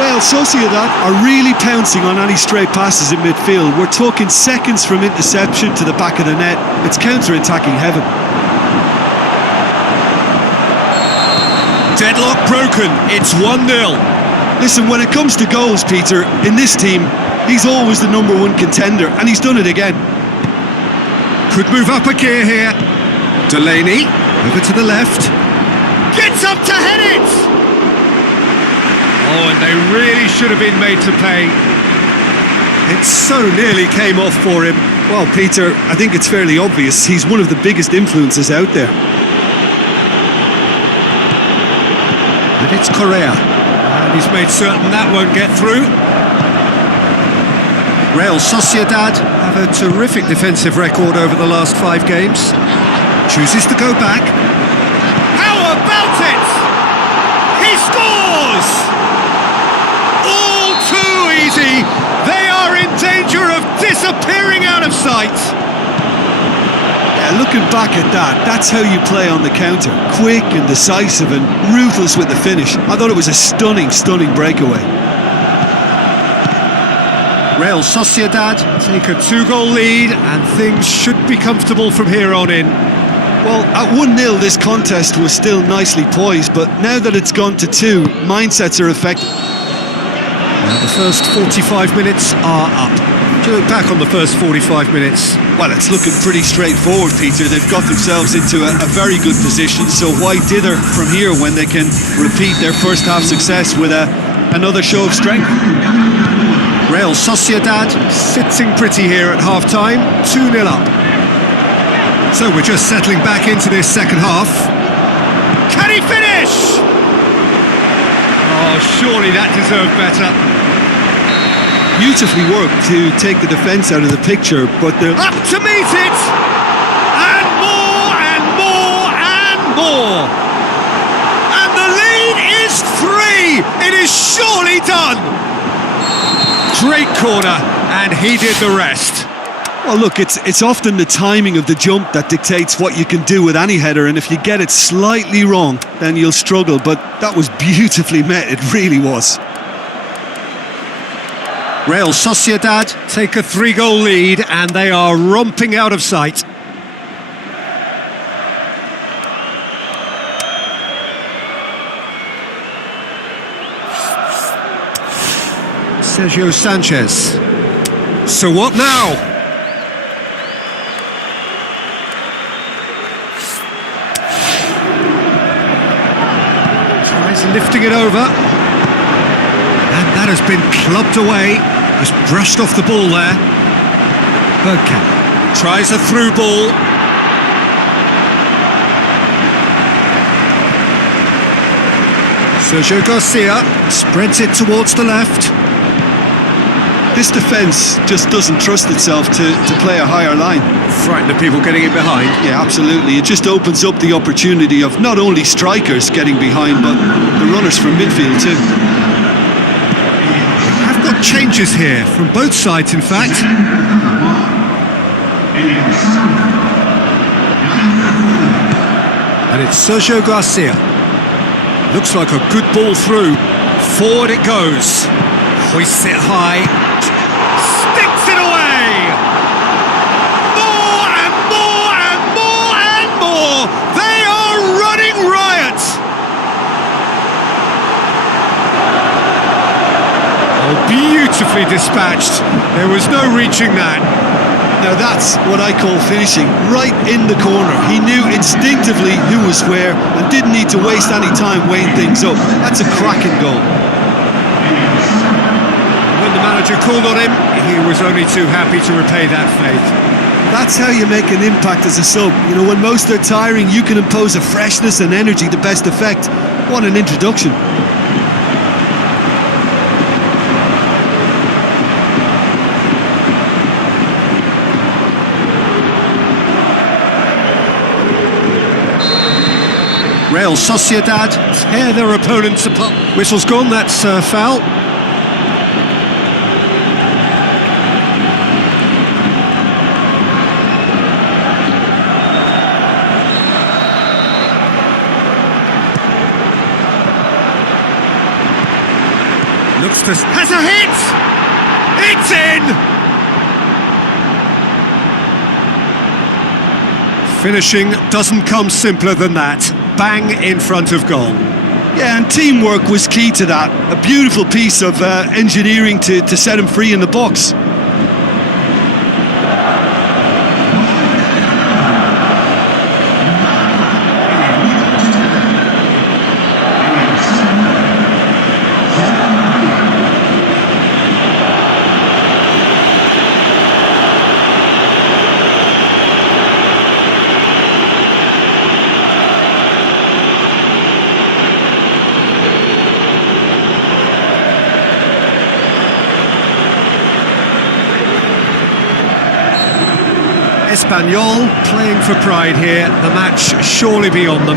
Real Sociedad are really pouncing on any stray passes in midfield. We're talking seconds from interception to the back of the net. It's counter-attacking heaven. Deadlock broken, it's 1-0. Listen, when it comes to goals, Peter, in this team, he's always the number one contender, and he's done it again. Could move up a gear here. Delaney, over to the left. Gets up to head it! Oh, and they really should have been made to pay. It so nearly came off for him. Well, Peter, I think it's fairly obvious. He's one of the biggest influences out there. And it's Correa. And he's made certain that won't get through. Real Sociedad have a terrific defensive record over the last 5 games. Chooses to go back. How about it? He scores! All too easy. They are in danger of disappearing out of sight. Yeah, looking back at that, that's how you play on the counter. Quick and decisive and ruthless with the finish. I thought it was a stunning breakaway. Real Sociedad take a 2-goal lead and things should be comfortable from here on in. Well, at 1-0 this contest was still nicely poised, but now that it's gone to 2, mindsets are affected. Now the first 45 minutes are up. Do you look back on the first 45 minutes? Well, it's looking pretty straightforward, Peter. They've got themselves into a very good position, so why dither from here when they can repeat their first half success with another show of strength? Real Sociedad sitting pretty here at half-time, 2-0 up. So we're just settling back into this second half. Can he finish? Oh, surely that deserved better. Beautifully worked to take the defence out of the picture, but they're up to meet it! And more, and more, and more! And the lead is 3! It is surely done! Great corner, and he did the rest. Well, look, it's often the timing of the jump that dictates what you can do with any header, and if you get it slightly wrong, then you'll struggle, but that was beautifully met, it really was. Real Sociedad take a 3-goal lead, and they are romping out of sight. Sergio Sanchez. So what now? Tries lifting it over. And that has been clubbed away. Just brushed off the ball there. Bergkamp tries a through ball. Sergio Garcia spreads it towards the left. This defence just doesn't trust itself to play a higher line. Frightened of people getting in behind. Yeah, absolutely. It just opens up the opportunity of not only strikers getting behind, but the runners from midfield too. I've got changes here from both sides, in fact. And it's Sergio Garcia. Looks like a good ball through. Forward it goes. Hoists it high. Sticks it away! More and more and more and more! They are running riot! Oh, beautifully dispatched. There was no reaching that. Now that's what I call finishing, right in the corner. He knew instinctively who was where and didn't need to waste any time weighing things up. That's a cracking goal. When the manager called on him, he was only too happy to repay that faith. That's how you make an impact as a sub. You know, when most are tiring, you can impose a freshness and energy to best effect. What an introduction. Real Sociedad tear their opponents apart. Whistle's gone, that's foul. Looks to... has a hit! It's in! Finishing doesn't come simpler than that. Bang in front of goal. Yeah, and teamwork was key to that. A beautiful piece of engineering to set him free in the box. Espanyol playing for pride here. The match surely beyond them.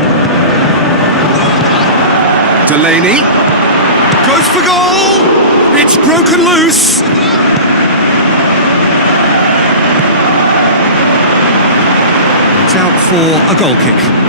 Delaney goes for goal. It's broken loose. It's out for a goal kick.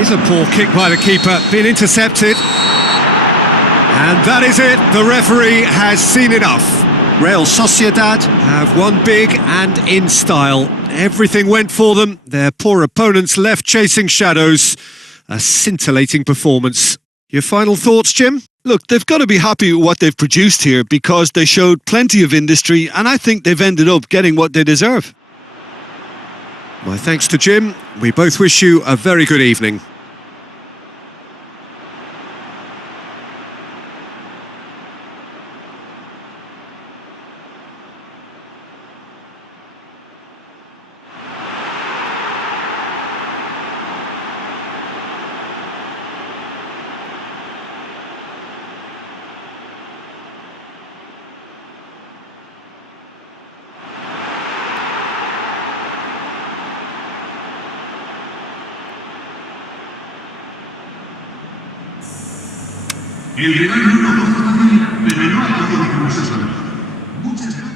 Here's a poor kick by the keeper, been intercepted. And that is it, the referee has seen enough. Real Sociedad have won big and in style. Everything went for them, their poor opponents left chasing shadows. A scintillating performance. Your final thoughts, Jim? Look, they've got to be happy with what they've produced here because they showed plenty of industry and I think they've ended up getting what they deserve. My thanks to Jim. We both wish you a very good evening. El rival no nos fue fácil, pero no ha podido ponerse solo. Muchas gracias.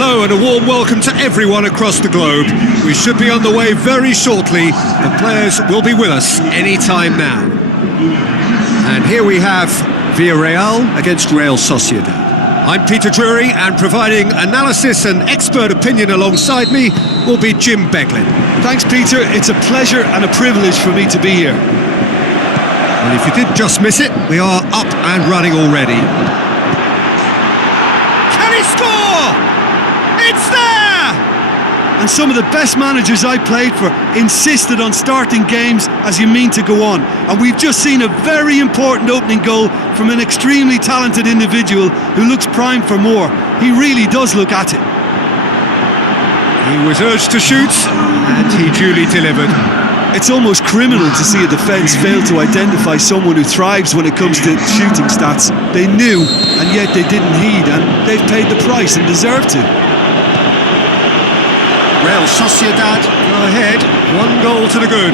Hello and a warm welcome to everyone across the globe. We should be on the way very shortly. The players will be with us any time now. And here we have Villarreal against Real Sociedad. I'm Peter Drury, and providing analysis and expert opinion alongside me will be Jim Beglin. Thanks, Peter. It's a pleasure and a privilege for me to be here. And if you did just miss it, we are up and running already. Can he score? It's there! And some of the best managers I played for insisted on starting games as you mean to go on. And we've just seen a very important opening goal from an extremely talented individual who looks primed for more. He really does look at it. He was urged to shoot, and he duly delivered. It's almost criminal to see a defence fail to identify someone who thrives when it comes to shooting stats. They knew, and yet they didn't heed, and they've paid the price and deserve to. Real Sociedad go ahead, 1 goal to the good.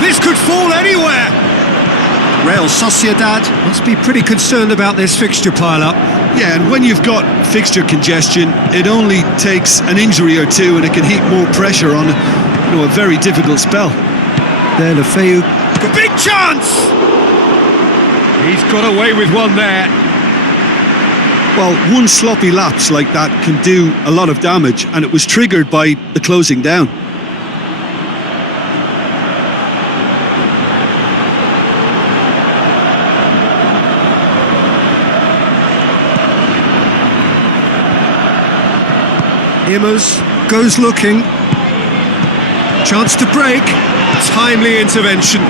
This could fall anywhere! Real Sociedad must be pretty concerned about this fixture pile-up. Yeah, and when you've got fixture congestion, it only takes an injury or two and it can heap more pressure on a very difficult spell. There, Lefeu. Big chance! He's got away with one there. Well, one sloppy lapse like that can do a lot of damage, and it was triggered by the closing down. Immers goes looking. Chance to break. Timely intervention.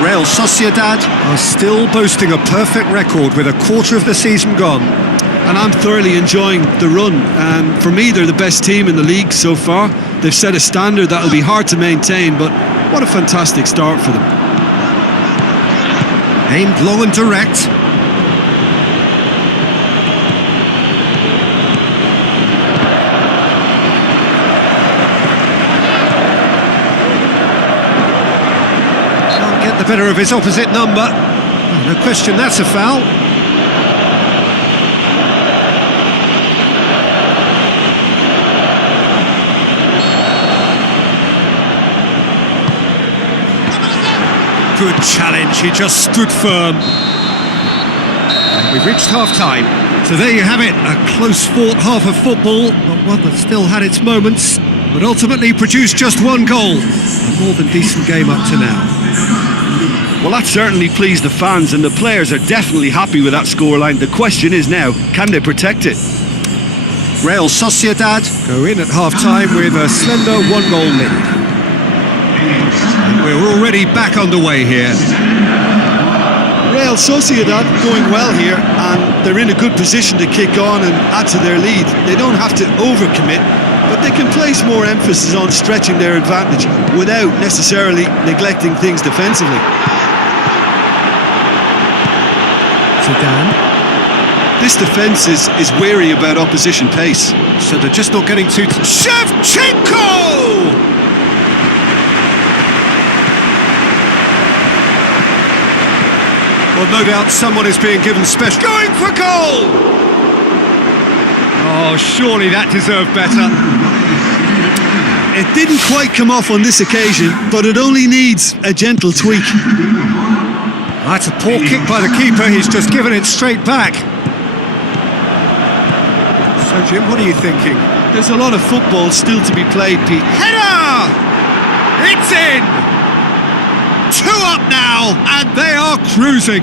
Real Sociedad are still boasting a perfect record with a quarter of the season gone. And I'm thoroughly enjoying the run. For me, they're the best team in the league so far. They've set a standard that'll be hard to maintain, but what a fantastic start for them. Aimed long and direct. The better of his opposite number. No question that's a foul. Good challenge, he just stood firm. And we've reached half-time. So there you have it, a close-fought half of football, but one that still had its moments, but ultimately produced just 1 goal. A more than decent game up to now. Well, that certainly pleased the fans, and the players are definitely happy with that scoreline. The question is now, can they protect it? Real Sociedad go in at half-time with a slender 1-goal lead. And we're already back underway here. Real Sociedad going well here, and they're in a good position to kick on and add to their lead. They don't have to overcommit, but they can place more emphasis on stretching their advantage without necessarily neglecting things defensively. Zidane. This defence is wary about opposition pace. So they're just not getting too... Shevchenko! Well, no doubt someone is being given special... Going for goal! Oh, surely that deserved better. It didn't quite come off on this occasion, but it only needs a gentle tweak. That's a poor kick by the keeper, he's just given it straight back. So Jim, what are you thinking? There's a lot of football still to be played, Pete. Header! It's in! 2 up now, and they are cruising.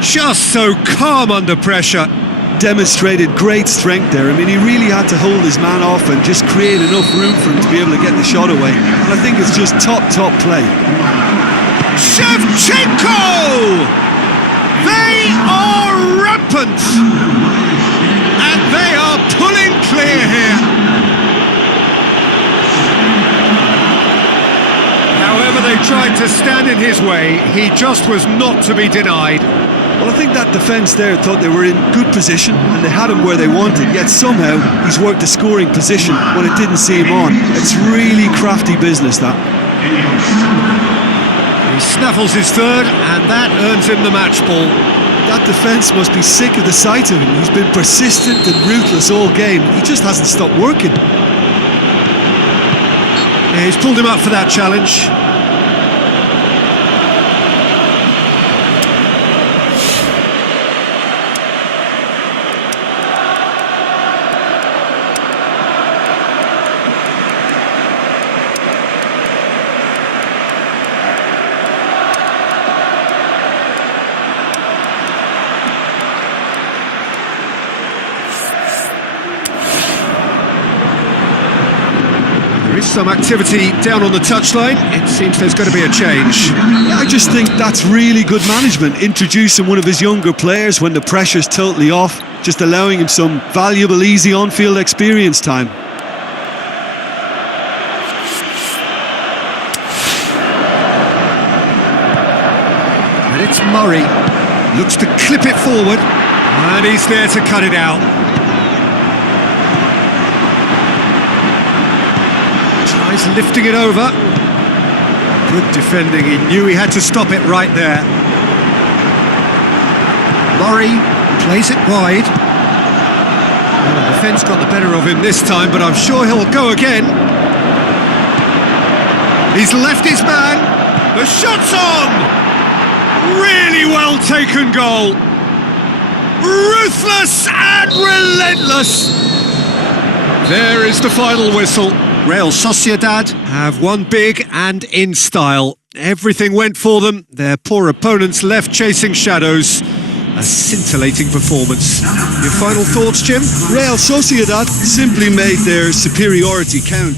Just so calm under pressure. Demonstrated great strength there. I mean, he really had to hold his man off and just create enough room for him to be able to get the shot away. And I think it's just top play. Shevchenko! They are rampant! And they are pulling clear here. However they tried to stand in his way, he just was not to be denied. Well, I think that defence there thought they were in good position and they had him where they wanted, yet somehow he's worked the scoring position when it didn't see him on. It's really crafty business, that. He snaffles his third, and that earns him the match ball. That defence must be sick of the sight of him. He's been persistent and ruthless all game. He just hasn't stopped working. Yeah, he's pulled him up for that challenge. There is some activity down on the touchline. It seems there's going to be a change. Yeah, I just think that's really good management, introducing one of his younger players when the pressure's totally off, just allowing him some valuable, easy on-field experience time. And it's Murray. Looks to clip it forward. And he's there to cut it out. Tries lifting it over. Good defending. He knew he had to stop it right there. Murray plays it wide. Well, the defence got the better of him this time, but I'm sure he'll go again. He's left his man. The shot's on! Really well taken goal. Ruthless and relentless. There is the final whistle. Real Sociedad have won big and in style. Everything went for them. Their poor opponents left chasing shadows. A scintillating performance. Your final thoughts, Jim? Real Sociedad simply made their superiority count.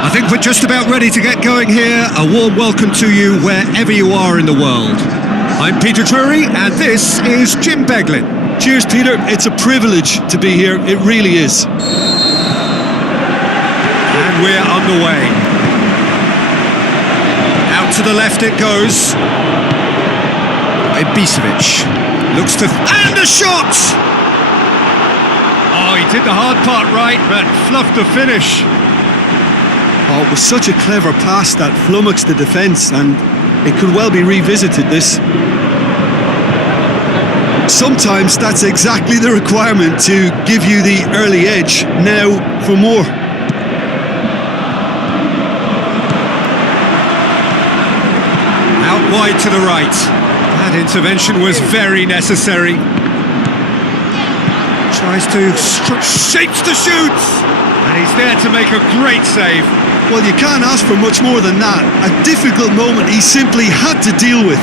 I think we're just about ready to get going here. A warm welcome to you wherever you are in the world. I'm Peter Drury, and this is Jim Beglin. Cheers, Peter. It's a privilege to be here. It really is. And we're underway. Out to the left it goes. Ibisevic looks to... and a shot! Oh, he did the hard part right, but fluffed the finish. Oh, it was such a clever pass that flummoxed the defence, and it could well be revisited, this. Sometimes that's exactly the requirement to give you the early edge. Now for more. Out wide to the right. That intervention was very necessary. Tries to shapes to shoot, And he's there to make a great save. Well, you can't ask for much more than that. A difficult moment he simply had to deal with.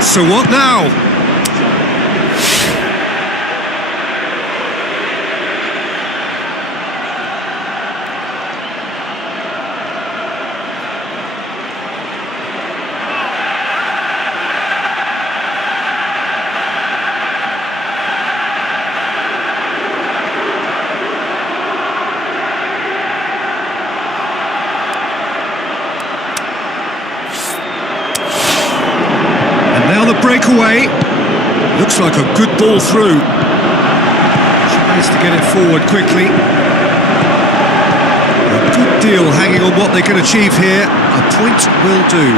So what now? Breakaway. Looks like a good ball through. Tries to get it forward quickly. A good deal hanging on what they can achieve here. A point will do.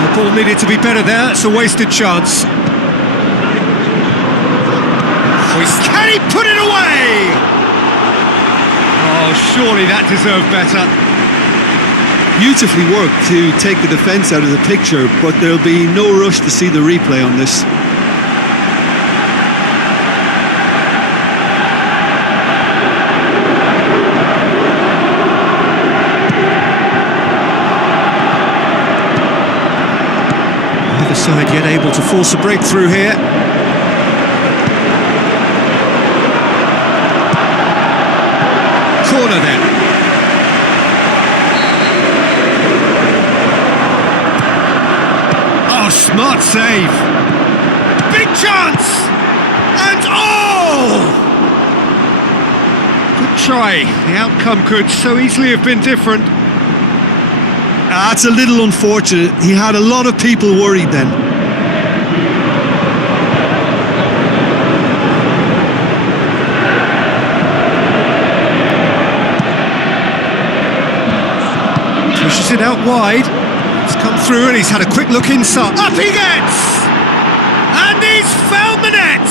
The ball needed to be better there. It's a wasted chance. Can he put it away? Oh, surely that deserved better. Beautifully worked to take the defence out of the picture, but there'll be no rush to see the replay on this. Neither side yet able to force a breakthrough here. Corner then. Smart save. Big chance! And oh! Good try. The outcome could so easily have been different. That's a little unfortunate. He had a lot of people worried then. Pushes it out wide. He's come through and he's had a quick look inside. Up he gets! And he's found the net!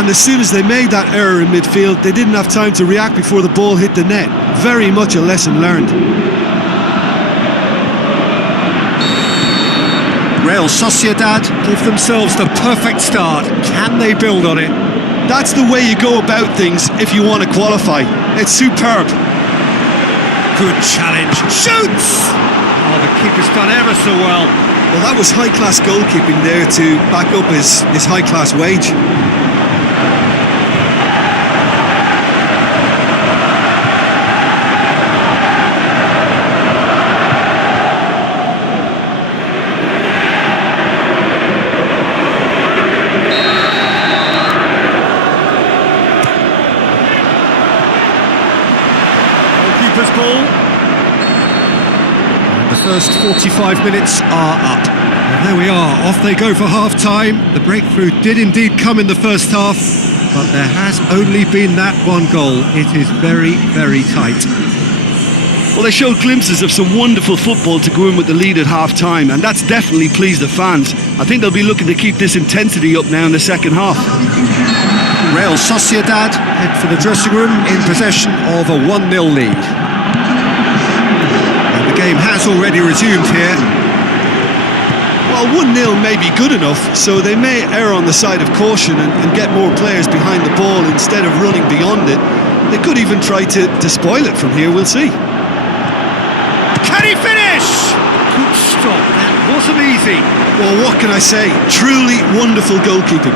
And as soon as they made that error in midfield, they didn't have time to react before the ball hit the net. Very much a lesson learned. Real Sociedad give themselves the perfect start. Can they build on it? That's the way you go about things if you want to qualify. It's superb. Good challenge. Shoots! Oh, the keeper's done ever so well. Well, that was high-class goalkeeping there to back up his high-class wage. Goalkeeper's ball. The first 45 minutes are up. And there we are, off they go for half-time. The breakthrough did indeed come in the first half, but there has only been that one goal. It is very, very tight. Well, they showed glimpses of some wonderful football to go in with the lead at half-time, and that's definitely pleased the fans. I think they'll be looking to keep this intensity up now in the second half. Real Sociedad head for the dressing room in possession of a 1-0 lead. The game has already resumed here. Well, 1-0 may be good enough, so they may err on the side of caution and get more players behind the ball instead of running beyond it. They could even try to spoil it from here, we'll see. Can he finish? Good stop, that wasn't easy. Well, what can I say? Truly wonderful goalkeeping.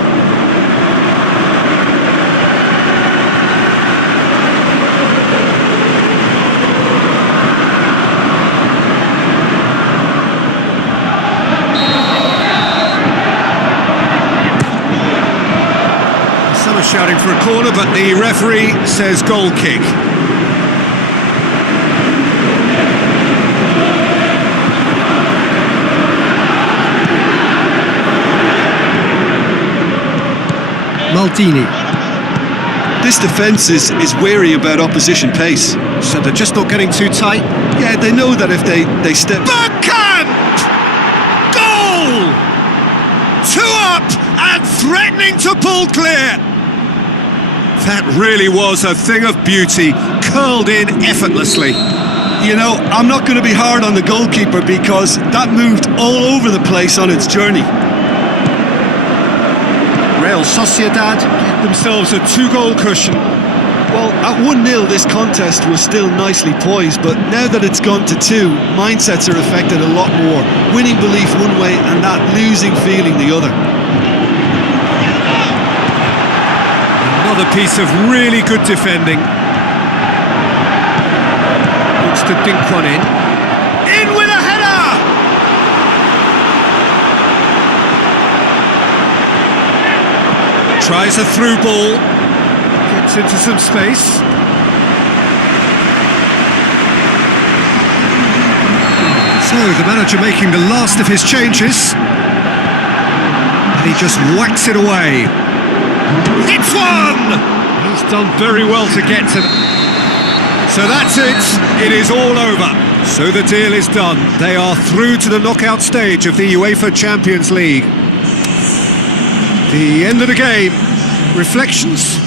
Shouting for a corner, but the referee says goal kick. Maldini. This defence is wary about opposition pace. So they're just not getting too tight? Yeah, they know that if they step... Bergkamp! Goal! 2 up and threatening to pull clear. That really was a thing of beauty, curled in effortlessly. You know, I'm not going to be hard on the goalkeeper because that moved all over the place on its journey. Real Sociedad get themselves a 2-goal cushion. Well, at 1-0 this contest was still nicely poised, but now that it's gone to 2, mindsets are affected a lot more. Winning belief one way and that losing feeling the other. Another piece of really good defending. Looks to dink one in. In with a header! Tries a through ball. Gets into some space. So the manager making the last of his changes. And he just whacks it away. It's one! He's done very well to get to... So that's it. It is all over. So the deal is done. They are through to the knockout stage of the UEFA Champions League. The end of the game. Reflections?